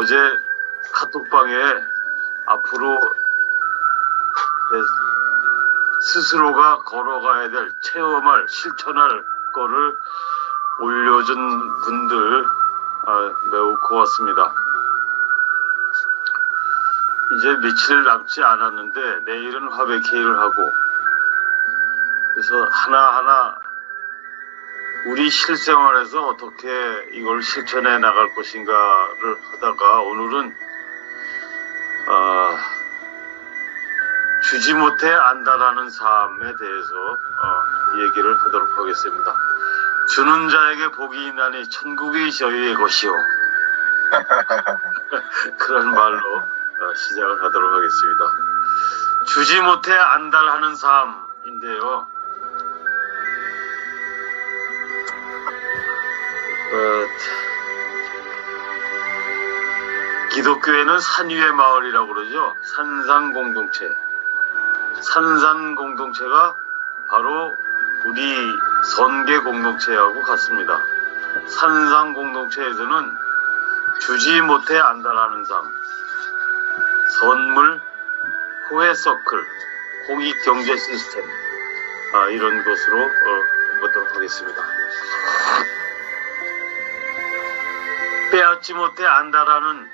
어제 카톡방에 앞으로 스스로가 걸어가야 될, 체험할, 실천할 거를 올려준 분들 매우 고맙습니다. 이제 며칠 남지 않았는데 내일은 화백회의를 하고, 그래서 하나하나 우리 실생활에서 어떻게 이걸 실천해 나갈 것인가를 하다가 오늘은 주지 못해 안다라는 삶에 대해서 얘기를 하도록 하겠습니다. 주는 자에게 복이 있나니 천국이 저희의 것이요. 그런 말로 시작을 하도록 하겠습니다. 주지 못해 안달하는 삶인데요. 기독교에는 산위의 마을이라고 그러죠. 산상공동체. 산상공동체가 바로 우리 선계공동체하고 같습니다. 산상공동체에서는 주지 못해 안달하는 삶, 선물, 호혜서클, 공익경제 시스템, 이런 것으로 보도록 하겠습니다. 빼앗지 못해 안달하는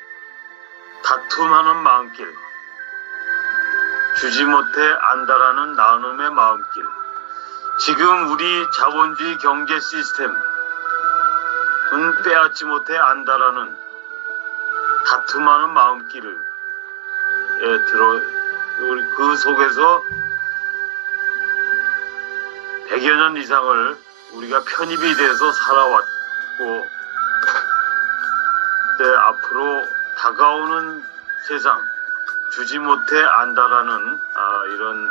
다툼하는 마음길, 주지 못해 안달하는 나눔의 마음길. 지금 우리 자본주의 경제 시스템은 빼앗지 못해 안달하는 다툼하는 마음길을 그 속에서 100여 년 이상을 우리가 편입이 돼서 살아왔고, 앞으로 다가오는 세상, 주지 못해 안다라는 이런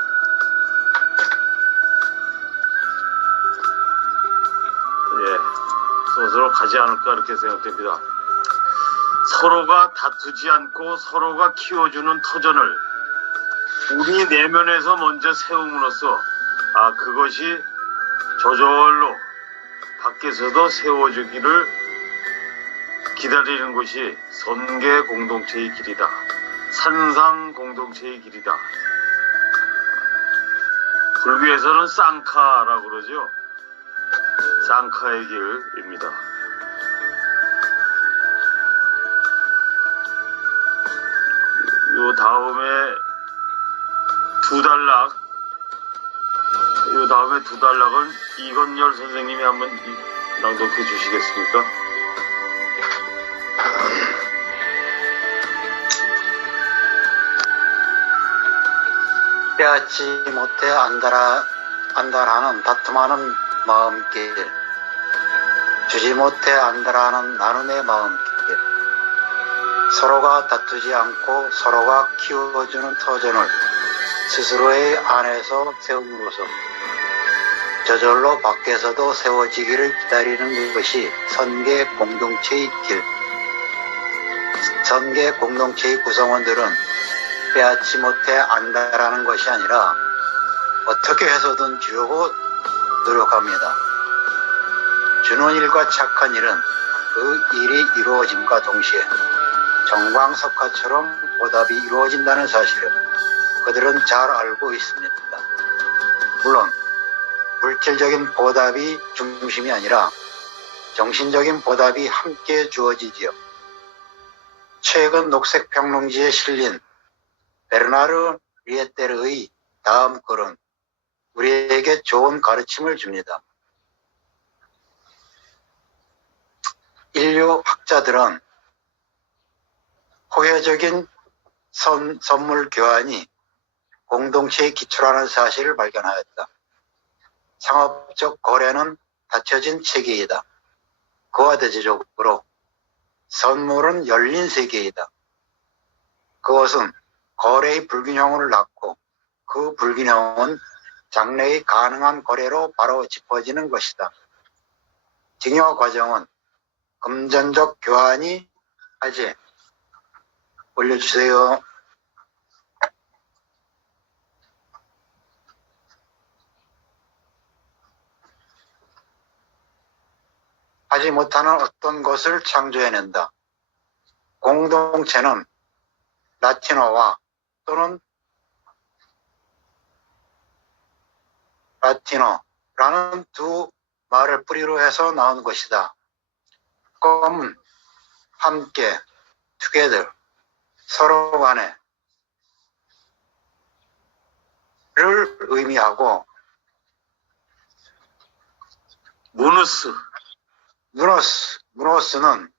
소설로 가지 않을까 이렇게 생각됩니다. 서로가 다투지 않고 서로가 키워주는 터전을 우리 내면에서 먼저 세움으로써 그것이 저절로 밖에서도 세워주기를 기다리는 것이 선계 공동체의 길이다. 산상 공동체의 길이다. 불교에서는 쌍카라고 그러죠. 쌍카의 길입니다. 요 다음에 두 단락은 이건열 선생님이 한번 낭독해 주시겠습니까? 빼앗지 못해 안달하는 다툼하는 마음길, 주지 못해 안달하는 나눔의 마음길, 서로가 다투지 않고 서로가 키워주는 터전을 스스로의 안에서 세움으로써 저절로 밖에서도 세워지기를 기다리는 것이 선계 공동체의 길. 선계 공동체의 구성원들은 빼앗지 못해 안다라는 것이 아니라 어떻게 해서든 주려고 노력합니다. 주는 일과 착한 일은 그 일이 이루어짐과 동시에 정광석화처럼 보답이 이루어진다는 사실을 그들은 잘 알고 있습니다. 물론 물질적인 보답이 중심이 아니라 정신적인 보답이 함께 주어지지요. 최근 녹색평론지에 실린 베르나르 리에테르의 다음 글은 우리에게 좋은 가르침을 줍니다. 인류 학자들은 호혜적인 선물 교환이 공동체의 기초라는 사실을 발견하였다. 상업적 거래는 닫혀진 세계이다. 그와 대체적으로 선물은 열린 세계이다. 그것은 거래의 불균형을 낳고 그 불균형은 장래의 가능한 거래로 바로 짚어지는 것이다. 증여 과정은 금전적 교환이 하지. 올려주세요. 하지 못하는 어떤 것을 창조해낸다. 공동체는 라틴어와 또는 라틴어라는 두 말을 뿌리로 해서 나온 것이다. com은 함께, together, 서로 간에 를 의미하고 무노스는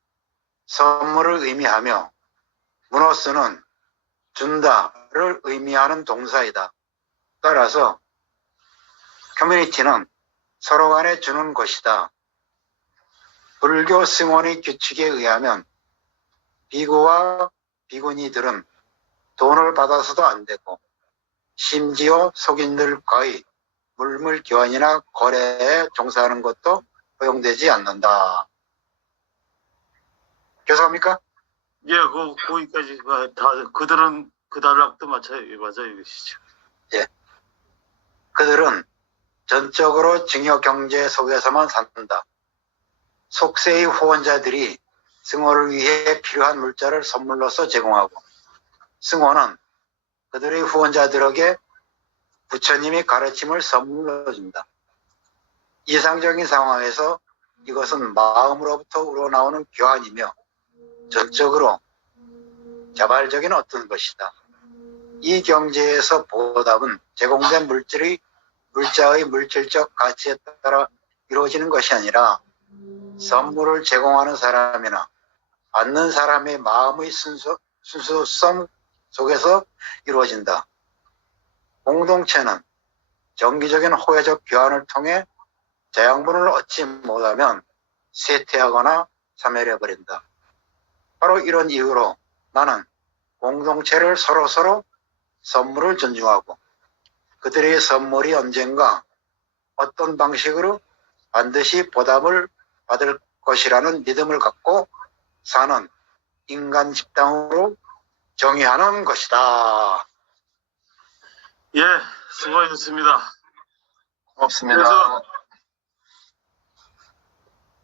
선물을 의미하며 무노스는 준다를 의미하는 동사이다. 따라서 커뮤니티는 서로 간에 주는 것이다. 불교 승원의 규칙에 의하면 비구와 비구니들은 돈을 받아서도 안 되고 심지어 속인들과의 물물 교환이나 거래에 종사하는 것도 허용되지 않는다. 교사합니까? 예, 거기까지 다 그들은 그 단락도 맞아요 이것이죠. 예. 그들은 전적으로 증여 경제 속에서만 산다. 속세의 후원자들이 승호를 위해 필요한 물자를 선물로서 제공하고 승호는 그들의 후원자들에게 부처님의 가르침을 선물로 준다. 이상적인 상황에서 이것은 마음으로부터 우러나오는 교환이며 전적으로 자발적인 어떤 것이다. 이 경제에서 보답은 제공된 물자의 물질적 가치에 따라 이루어지는 것이 아니라 선물을 제공하는 사람이나 받는 사람의 마음의 순수성 속에서 이루어진다. 공동체는 정기적인 호혜적 교환을 통해 자양분을 얻지 못하면 쇠퇴하거나 사멸해버린다. 바로 이런 이유로 나는 공동체를 서로 선물을 존중하고 그들의 선물이 언젠가 어떤 방식으로 반드시 보답을 받을 것이라는 믿음을 갖고 사는 인간 집단으로 정의하는 것이다. 예, 수고하셨습니다. 고맙습니다. 그래서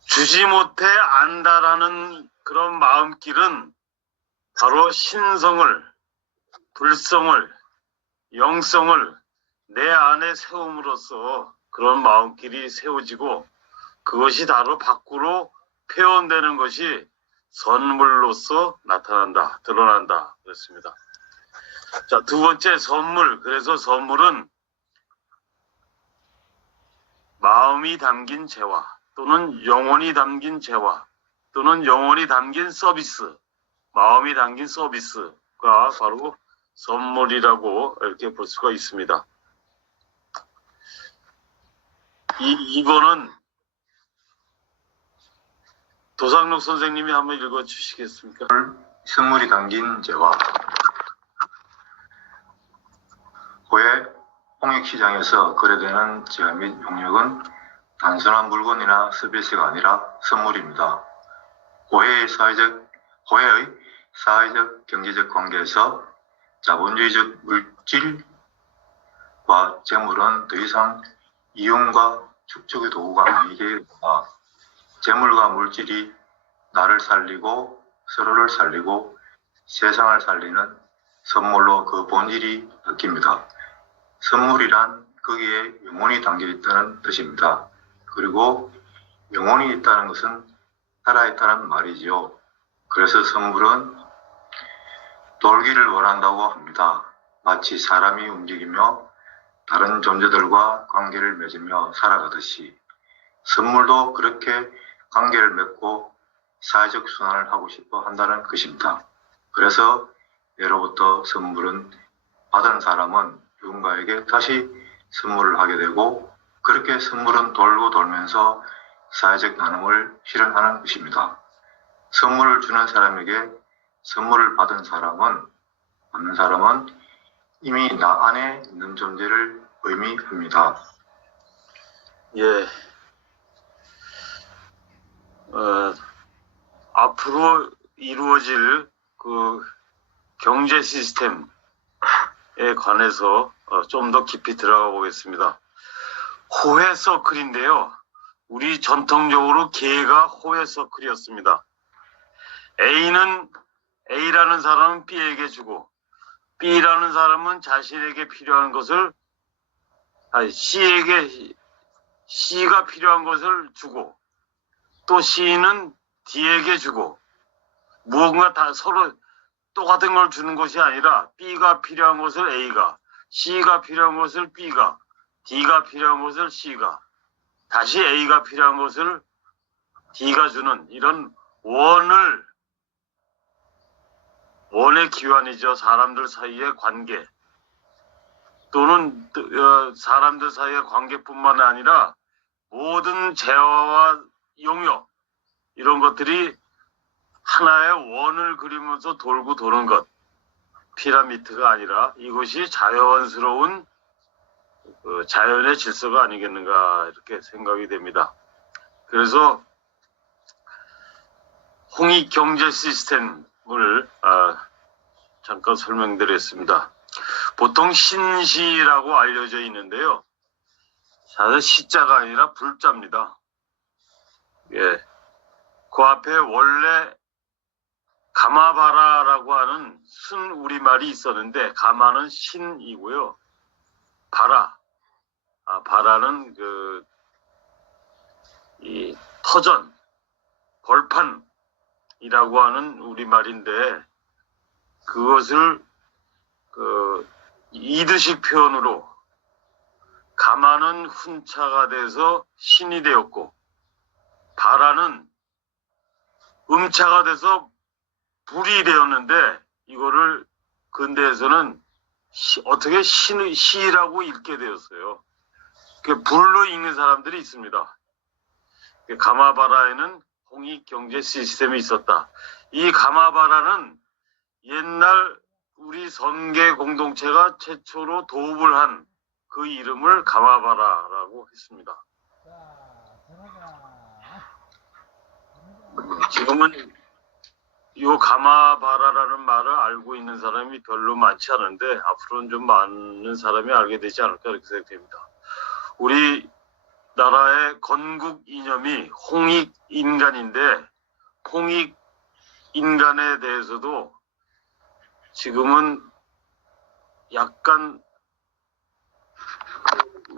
주지 못해 안다라는 그런 마음길은 바로 신성을, 불성을, 영성을 내 안에 세움으로써 그런 마음길이 세워지고 그것이 바로 밖으로 표현되는 것이 선물로서 나타난다, 드러난다 그렇습니다. 자, 두 번째 선물. 그래서 선물은 마음이 담긴 재화 또는 영혼이 담긴 재화 또는 영혼이 담긴 서비스, 마음이 담긴 서비스가 바로 선물이라고 이렇게 볼 수가 있습니다. 이거는 도상록 선생님이 한번 읽어 주시겠습니까? 선물이 담긴 재화. 고해 홍익시장에서 거래되는 재화 및 용역은 단순한 물건이나 서비스가 아니라 선물입니다. 고해의 사회적 경제적 관계에서 자본주의적 물질과 재물은 더 이상 이용과 축적의 도구가 아니게 됩니다. 재물과 물질이 나를 살리고 서로를 살리고 세상을 살리는 선물로 그 본질이 바뀝니다. 선물이란 거기에 영혼이 담겨 있다는 뜻입니다. 그리고 영혼이 있다는 것은 살아있다는 말이지요. 그래서 선물은 돌기를 원한다고 합니다. 마치 사람이 움직이며 다른 존재들과 관계를 맺으며 살아가듯이 선물도 그렇게 관계를 맺고 사회적 순환을 하고 싶어 한다는 것입니다. 그래서 예로부터 선물은 받은 사람은 누군가에게 다시 선물을 하게 되고 그렇게 선물은 돌고 돌면서 사회적 나눔을 실현하는 것입니다. 선물을 주는 사람에게 선물을 받는 사람은 이미 나 안에 있는 존재를 의미합니다. 예. 앞으로 이루어질 그 경제 시스템에 관해서 좀 더 깊이 들어가 보겠습니다. 호혜 서클인데요. 우리 전통적으로 개가 호혜 서클이었습니다. A는 A라는 사람은 B에게 주고 B라는 사람은 자신에게 필요한 것을 C가 필요한 것을 주고 또 C는 D에게 주고 무언가 다 서로 똑같은 걸 주는 것이 아니라 B가 필요한 것을 A가, C가 필요한 것을 B가, D가 필요한 것을 C가, 다시 A가 필요한 것을 D가 주는 이런 원의 기환이죠. 사람들 사이의 관계 또는 사람들 사이의 관계뿐만 아니라 모든 재화와 용역 이런 것들이 하나의 원을 그리면서 돌고 도는 것, 피라미드가 아니라 이것이 자연스러운 자연의 질서가 아니겠는가 이렇게 생각이 됩니다. 그래서 홍익 경제 시스템을 잠깐 설명드렸습니다. 보통 신시라고 알려져 있는데요. 사실 시자가 아니라 불자입니다. 예, 그 앞에 원래 가마바라라고 하는 순 우리말이 있었는데 가마는 신이고요. 바라는 이 터전, 벌판이라고 하는 우리말인데 그것을 이드식 표현으로 가마는 훈차가 돼서 신이 되었고 바라는 음차가 돼서 불이 되었는데 이거를 근대에서는 어떻게 시라고 읽게 되었어요. 불로 읽는 사람들이 있습니다. 가마바라에는 홍익 경제 시스템이 있었다. 이 가마바라는 옛날 우리 선계 공동체가 최초로 도읍을 한 그 이름을 가마바라라고 했습니다. 지금은 이 가마바라라는 말을 알고 있는 사람이 별로 많지 않은데 앞으로는 좀 많은 사람이 알게 되지 않을까 이렇게 생각됩니다. 우리 나라의 건국 이념이 홍익인간인데 홍익인간에 대해서도 지금은 약간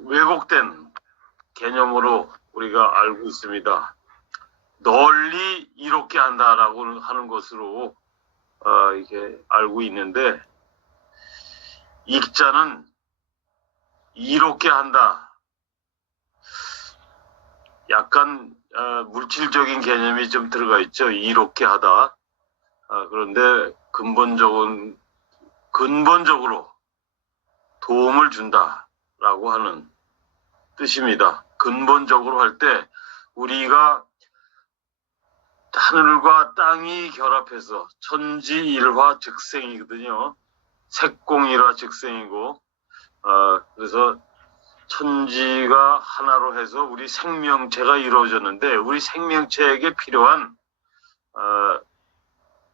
왜곡된 개념으로 우리가 알고 있습니다. 널리 이롭게 한다라고 하는 것으로 이게 알고 있는데 익자는 이롭게 한다. 약간 물질적인 개념이 좀 들어가 있죠. 이롭게 하다. 그런데 근본적으로 도움을 준다라고 하는 뜻입니다. 근본적으로 할 때 우리가 하늘과 땅이 결합해서 천지일화즉생이거든요. 색공일화즉생이고 그래서 천지가 하나로 해서 우리 생명체가 이루어졌는데 우리 생명체에게 필요한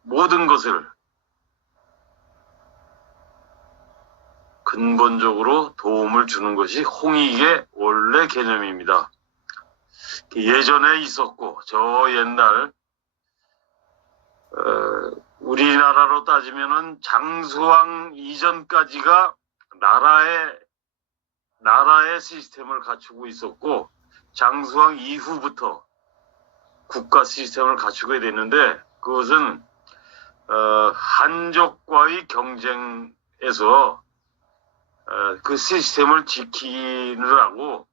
모든 것을 근본적으로 도움을 주는 것이 홍익의 원래 개념입니다. 예전에 있었고 저 옛날 우리나라로 따지면은 장수왕 이전까지가 나라의 시스템을 갖추고 있었고 장수왕 이후부터 국가 시스템을 갖추게 됐는데 그것은 한족과의 경쟁에서 그 시스템을 지키느라고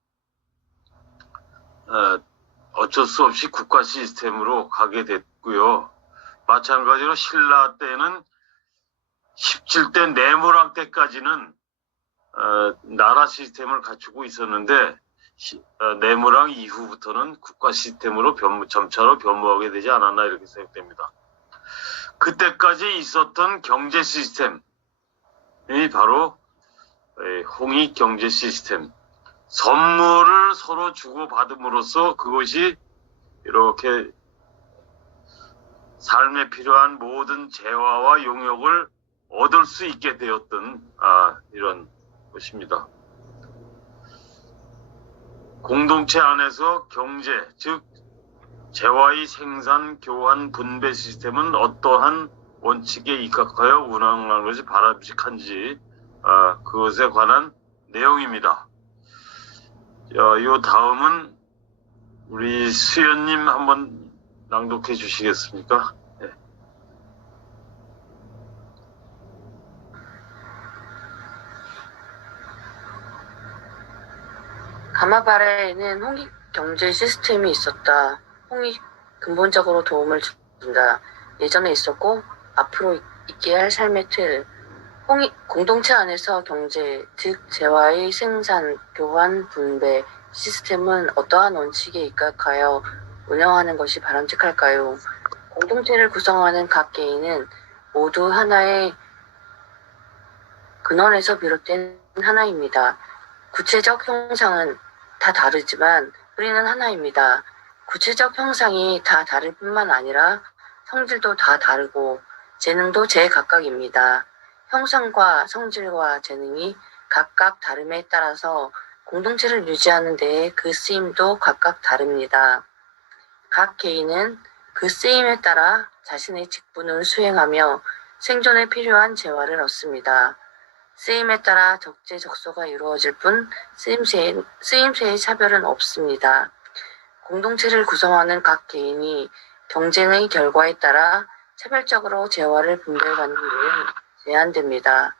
어쩔 수 없이 국가 시스템으로 가게 됐고요. 마찬가지로 신라 때는 17대 내무랑 때까지는 나라 시스템을 갖추고 있었는데 내무랑 이후부터는 국가 시스템으로 점차로 변모하게 되지 않았나 이렇게 생각됩니다. 그때까지 있었던 경제 시스템이 바로 홍익 경제 시스템. 선물을 서로 주고받음으로써 그것이 이렇게 삶에 필요한 모든 재화와 용역을 얻을 수 있게 되었던 이런 것입니다. 공동체 안에서 경제, 즉 재화의 생산, 교환, 분배 시스템은 어떠한 원칙에 입각하여 운항하는 것이 바람직한지 그것에 관한 내용입니다. 이 다음은 우리 수연님 한번 낭독해 주시겠습니까? 네. 가마바레에는 홍익 경제 시스템이 있었다. 홍익 근본적으로 도움을 준다. 예전에 있었고 앞으로 있게 할 삶의 틀. 홍익 공동체 안에서 경제, 즉 재화의 생산, 교환, 분배 시스템은 어떠한 원칙에 입각하여 운영하는 것이 바람직할까요? 공동체를 구성하는 각 개인은 모두 하나의 근원에서 비롯된 하나입니다. 구체적 형상은 다 다르지만 뿌리는 하나입니다. 구체적 형상이 다 다를 뿐만 아니라 성질도 다 다르고 재능도 제각각입니다. 형상과 성질과 재능이 각각 다름에 따라서 공동체를 유지하는 데에 그 쓰임도 각각 다릅니다. 각 개인은 그 쓰임에 따라 자신의 직분을 수행하며 생존에 필요한 재화를 얻습니다. 쓰임에 따라 적재적소가 이루어질 뿐 쓰임새의 차별은 없습니다. 공동체를 구성하는 각 개인이 경쟁의 결과에 따라 차별적으로 재화를 분배받는 일은 제한됩니다.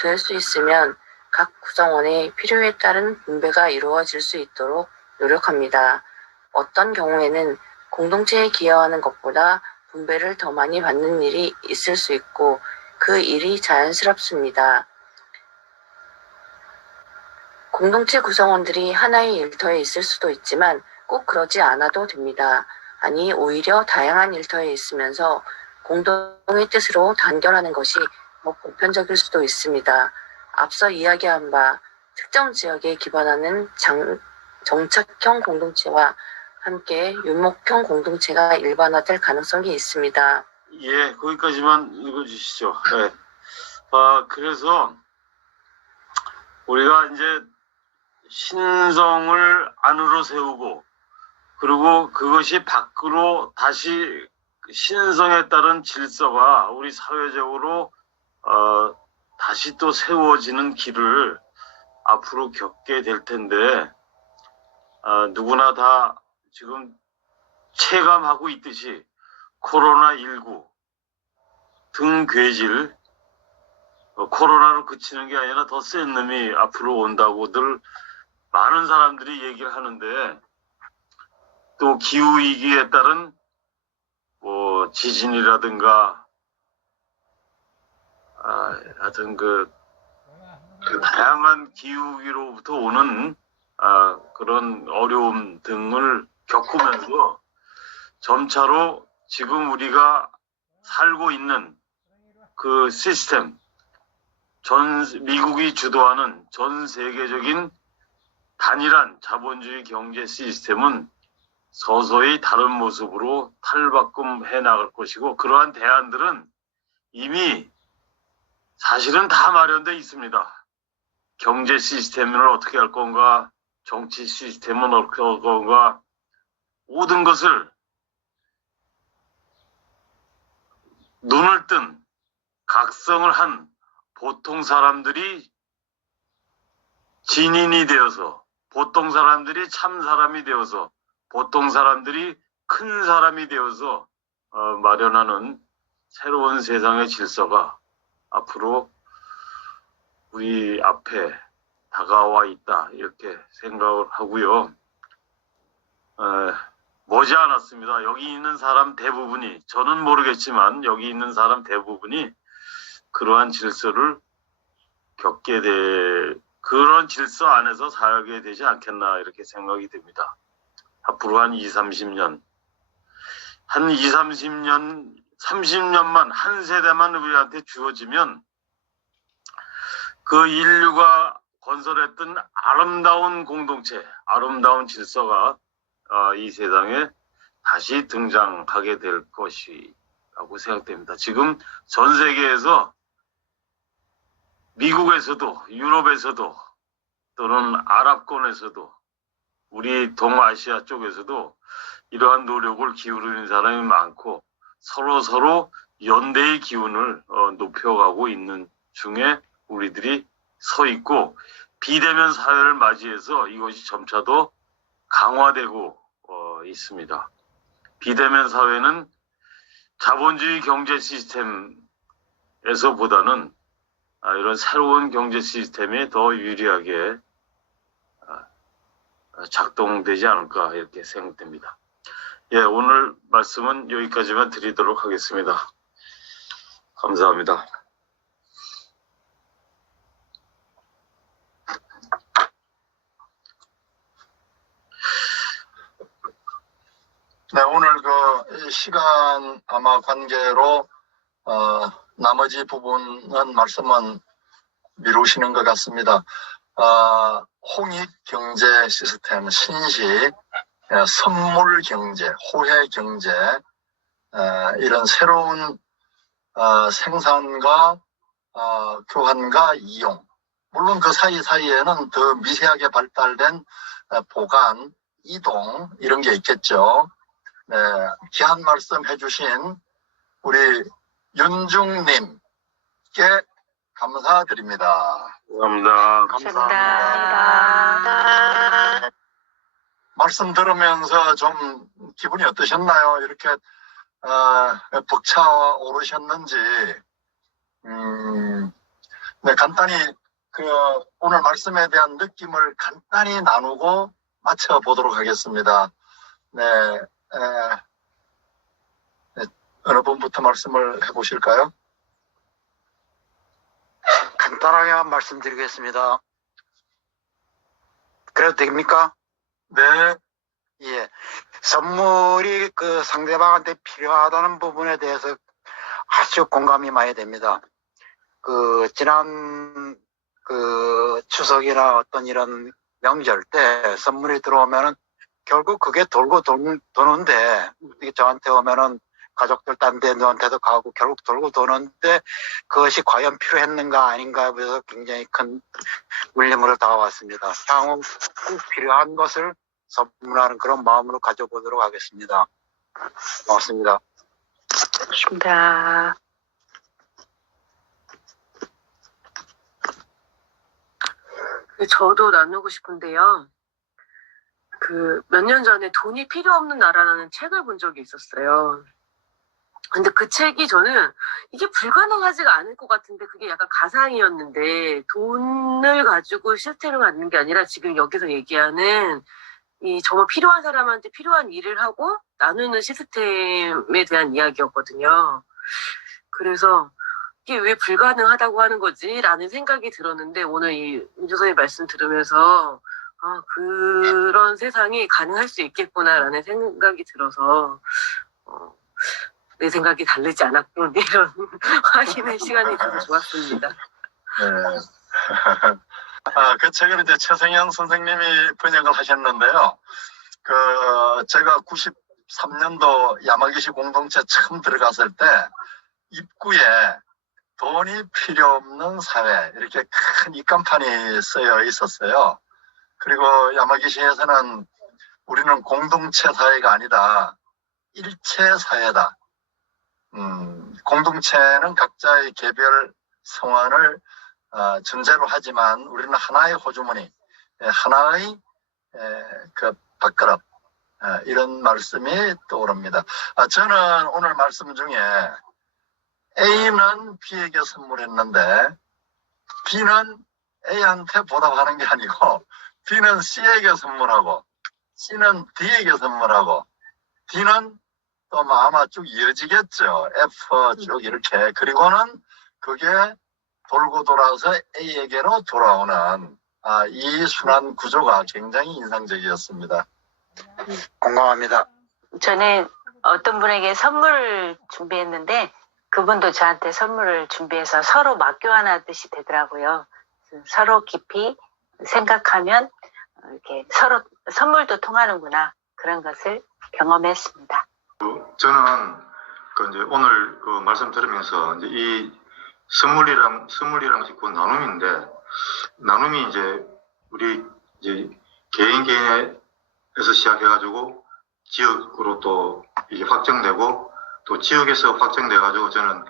될 수 있으면 각 구성원의 필요에 따른 분배가 이루어질 수 있도록 노력합니다. 어떤 경우에는 공동체에 기여하는 것보다 분배를 더 많이 받는 일이 있을 수 있고 그 일이 자연스럽습니다. 공동체 구성원들이 하나의 일터에 있을 수도 있지만 꼭 그러지 않아도 됩니다. 아니 오히려 다양한 일터에 있으면서 공동의 뜻으로 단결하는 것이 더 보편적일 수도 있습니다. 앞서 이야기한 바 특정 지역에 기반하는 정착형 공동체와 함께 율목형 공동체가 일반화될 가능성이 있습니다. 예, 거기까지만 읽어주시죠. 네. 그래서 우리가 이제 신성을 안으로 세우고 그리고 그것이 밖으로 다시 신성에 따른 질서가 우리 사회적으로 다시 또 세워지는 길을 앞으로 겪게 될 텐데 누구나 다 지금 체감하고 있듯이 코로나19 등괴질 코로나로 그치는 게 아니라 더 센 놈이 앞으로 온다고들 많은 사람들이 얘기를 하는데 또 기후위기에 따른 뭐 지진이라든가 하여튼 그 다양한 기후위로부터 오는 그런 어려움 등을 겪으면서 점차로 지금 우리가 살고 있는 그 시스템 미국이 주도하는 전 세계적인 단일한 자본주의 경제 시스템은 서서히 다른 모습으로 탈바꿈해 나갈 것이고 그러한 대안들은 이미 사실은 다 마련되어 있습니다. 경제 시스템을 어떻게 할 건가, 정치 시스템은 어떻게 할 건가, 모든 것을 눈을 뜬 각성을 한 보통 사람들이 진인이 되어서 보통 사람들이 참 사람이 되어서 보통 사람들이 큰 사람이 되어서 마련하는 새로운 세상의 질서가 앞으로 우리 앞에 다가와 있다 이렇게 생각을 하고요. 머지않았습니다. 여기 있는 사람 대부분이 저는 모르겠지만 여기 있는 사람 대부분이 그러한 질서를 겪게 될 그런 질서 안에서 살게 되지 않겠나 이렇게 생각이 됩니다. 앞으로 한 20-30년 한 20-30년 30년만 한 세대만 우리한테 주어지면 그 인류가 건설했던 아름다운 공동체, 아름다운 질서가 이 세상에 다시 등장하게 될 것이라고 생각됩니다. 지금 전 세계에서 미국에서도 유럽에서도 또는 아랍권에서도 우리 동아시아 쪽에서도 이러한 노력을 기울이는 사람이 많고 서로 연대의 기운을 높여가고 있는 중에 우리들이 서 있고, 비대면 사회를 맞이해서 이것이 점차 더 강화되고 있습니다. 비대면 사회는 자본주의 경제 시스템에서보다는 이런 새로운 경제 시스템이 더 유리하게 작동되지 않을까 이렇게 생각됩니다. 예, 오늘 말씀은 여기까지만 드리도록 하겠습니다. 감사합니다. 네, 오늘 그 시간 아마 관계로 나머지 부분은 말씀은 미루시는 것 같습니다. 홍익 경제 시스템, 신식, 선물 경제, 호혜 경제, 이런 새로운 생산과 교환과 이용, 물론 그 사이사이에는 더 미세하게 발달된 보관, 이동 이런 게 있겠죠. 네, 귀한 말씀 해주신 우리 윤중님께 감사드립니다. 감사합니다. 말씀 들으면서 좀 기분이 어떠셨나요? 이렇게 벅차오르셨는지. 네, 간단히 오늘 말씀에 대한 느낌을 간단히 나누고 마쳐보도록 하겠습니다. 네, 어느 분부터 말씀을 해보실까요? 간단하게 말씀드리겠습니다. 그래도 됩니까? 네, 예. 선물이 그 상대방한테 필요하다는 부분에 대해서 아주 공감이 많이 됩니다. 지난 추석이나 어떤 이런 명절 때 선물이 들어오면은 결국 그게 돌고 도는데, 이게 저한테 오면은 가족들 딴 데 너한테도 가고 결국 돌고 도는데 그것이 과연 필요했는가 아닌가에 대해서 굉장히 큰 울림으로 다가왔습니다. 향후 꼭 필요한 것을 선물하는 그런 마음으로 가져보도록 하겠습니다. 고맙습니다. 고맙습니다. 저도 나누고 싶은데요. 몇 년 전에 돈이 필요 없는 나라라는 책을 본 적이 있었어요. 근데 그 책이 저는 이게 불가능하지가 않을 것 같은데 그게 약간 가상이었는데, 돈을 가지고 시스템을 만드는 게 아니라 지금 여기서 얘기하는 이 정말 필요한 사람한테 필요한 일을 하고 나누는 시스템에 대한 이야기였거든요. 그래서 이게 왜 불가능하다고 하는 거지? 라는 생각이 들었는데, 오늘 이 윤조선의 말씀 들으면서 그런 세상이 가능할 수 있겠구나라는 생각이 들어서 내 생각이 다르지 않았군, 이런 확인의 시간이 돼서 좋았습니다. 네. 그 책을 이제 최성영 선생님이 번역을 하셨는데요. 제가 93년도 야마기시 공동체 처음 들어갔을 때 입구에 돈이 필요 없는 사회 이렇게 큰 입간판이 쓰여 있었어요. 그리고 야마기시에서는 우리는 공동체 사회가 아니다, 일체 사회다. 공동체는 각자의 개별 성원을 전제로 하지만 우리는 하나의 호주머니, 하나의 그 밥그릇, 이런 말씀이 떠오릅니다. 저는 오늘 말씀 중에 A는 B에게 선물했는데 B는 A한테 보답하는 게 아니고 B는 C에게 선물하고 C는 D에게 선물하고 D는 또 아마 쭉 이어지겠죠. F 쭉 이렇게. 그리고는 그게 돌고 돌아서 A에게로 돌아오는 이 순환 구조가 굉장히 인상적이었습니다. 공감합니다. 저는 어떤 분에게 선물을 준비했는데 그분도 저한테 선물을 준비해서 서로 맞교환하듯이 되더라고요. 서로 깊이 생각하면 이렇게 서로 선물도 통하는구나, 그런 것을 경험했습니다. 저는 이제 오늘 말씀 들으면서 이제 이 선물이랑 것이 그 나눔인데, 나눔이 이제 우리 이제 개인에서 시작해가지고 지역으로 또 이게 확정되고 또 지역에서 확정돼가지고 저는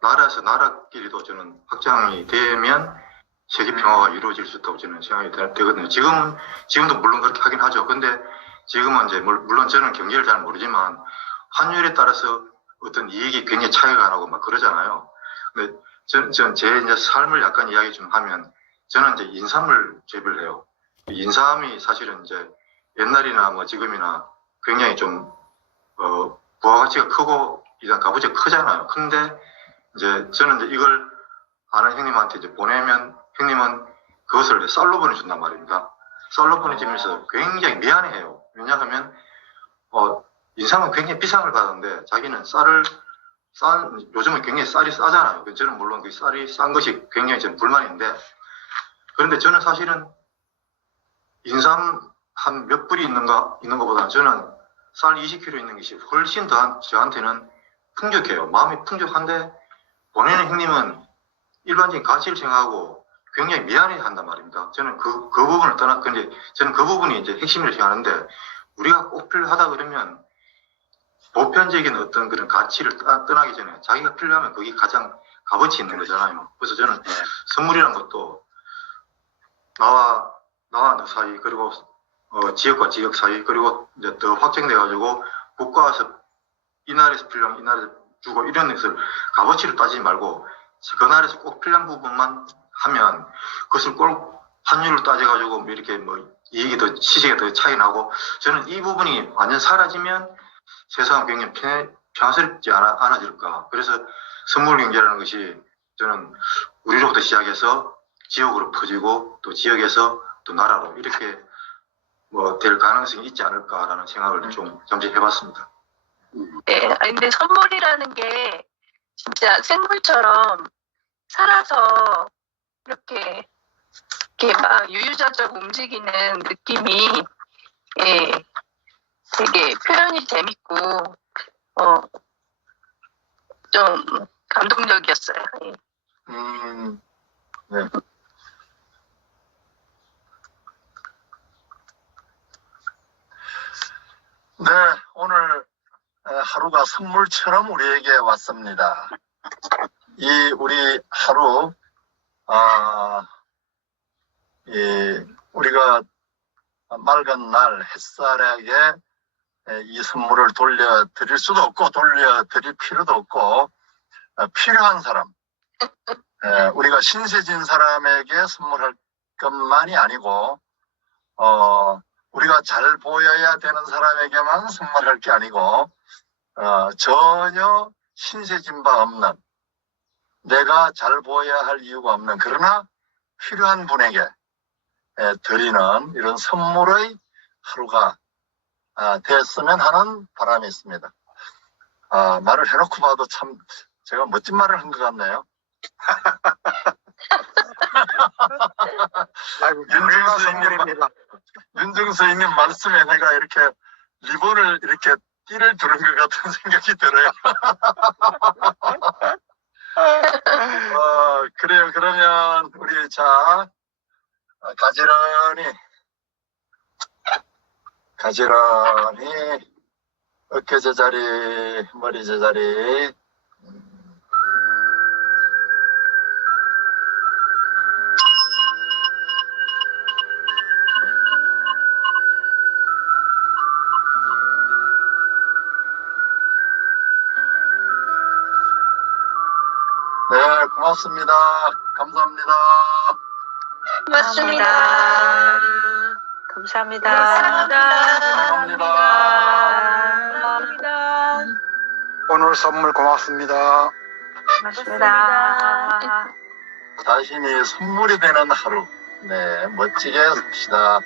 나라에서 나라끼리도 저는 확장이 되면 세계 평화가 이루어질 수 있다고 저는 생각이 되거든요. 지금도 물론 그렇게 하긴 하죠. 근데 지금은 이제 물론 저는 경제를 잘 모르지만 환율에 따라서 어떤 이익이 굉장히 차이가 나고 막 그러잖아요. 근데 전 제 이제 삶을 약간 이야기 좀 하면 저는 이제 인삼을 재배를 해요. 인삼이 사실은 이제 옛날이나 뭐 지금이나 굉장히 좀 부가가치가 크고 일단 값어치가 크잖아요. 근데 이제 저는 이제 이걸 아는 형님한테 이제 보내면 형님은 그것을 쌀로 보내준단 말입니다. 쌀로 보내주면서 굉장히 미안해해요. 왜냐하면 인삼은 굉장히 비싼 걸 받았는데 자기는 요즘은 굉장히 쌀이 싸잖아요. 저는 물론 그 쌀이 싼 것이 굉장히 좀 불만인데 그런데 저는 사실은 인삼 한 몇 불이 있는 것보다는 저는 쌀 20kg 있는 것이 훨씬 더 저한테는 풍족해요. 마음이 풍족한데 보내는 형님은 일반적인 가치를 생각하고 굉장히 미안해 한단 말입니다. 저는 그 부분을 근데 저는 그 부분이 이제 핵심이라고 생각하는데 우리가 꼭 필요하다 그러면 보편적인 어떤 그런 가치를 떠나기 전에 자기가 필요하면 그게 가장 값어치 있는 거잖아요. 그래서 저는 선물이란 것도 나와 너 사이 그리고 지역과 지역 사이 그리고 이제 더 확장돼가지고 국가에서 이 나라에서 필요한 이 나라에서 주고 이런 것을 값어치를 따지지 말고 그 나라에서 꼭 필요한 부분만 하면 그것을 꼭 환율을 따져가지고 뭐 이렇게 뭐 이익이 더 시세가 더 차이 나고 저는 이 부분이 완전 사라지면 세상은 굉장히 평화스럽지 않아질까. 그래서 선물 경제라는 것이 저는 우리로부터 시작해서 지역으로 퍼지고 또 지역에서 또 나라로 이렇게 뭐 될 가능성이 있지 않을까라는 생각을 좀 잠시 해봤습니다. 네, 근데 선물이라는 게 진짜 생물처럼 살아서 이렇게 막 유유자적 움직이는 느낌이 되게 표현이 재밌고 좀 감동적이었어요. 네. 네, 오늘 하루가 선물처럼 우리에게 왔습니다. 우리 하루, 우리가 맑은 날 햇살에게 이 선물을 돌려드릴 수도 없고, 돌려드릴 필요도 없고, 필요한 사람, 우리가 신세진 사람에게 선물할 것만이 아니고, 우리가 잘 보여야 되는 사람에게만 선물할 게 아니고 전혀 신세진 바 없는 내가 잘 보여야 할 이유가 없는 그러나 필요한 분에게 드리는 이런 선물의 하루가 됐으면 하는 바람이 있습니다. 말을 해놓고 봐도 참 제가 멋진 말을 한 것 같네요. 윤정수 의원님 말씀에 내가 이렇게 리본을 이렇게 띠를 두른 것 같은 생각이 들어요. 그래요. 그러면 우리 가지런히 어깨 제자리, 머리 제자리. 네, 고맙습니다. 감사합니다. 고맙습니다. 감사합니다. 감사합니다. 감사합니다. 오늘 선물 고맙습니다. 고맙습니다. 자신이 선물이 되는 하루. 네, 멋지게 삽시다.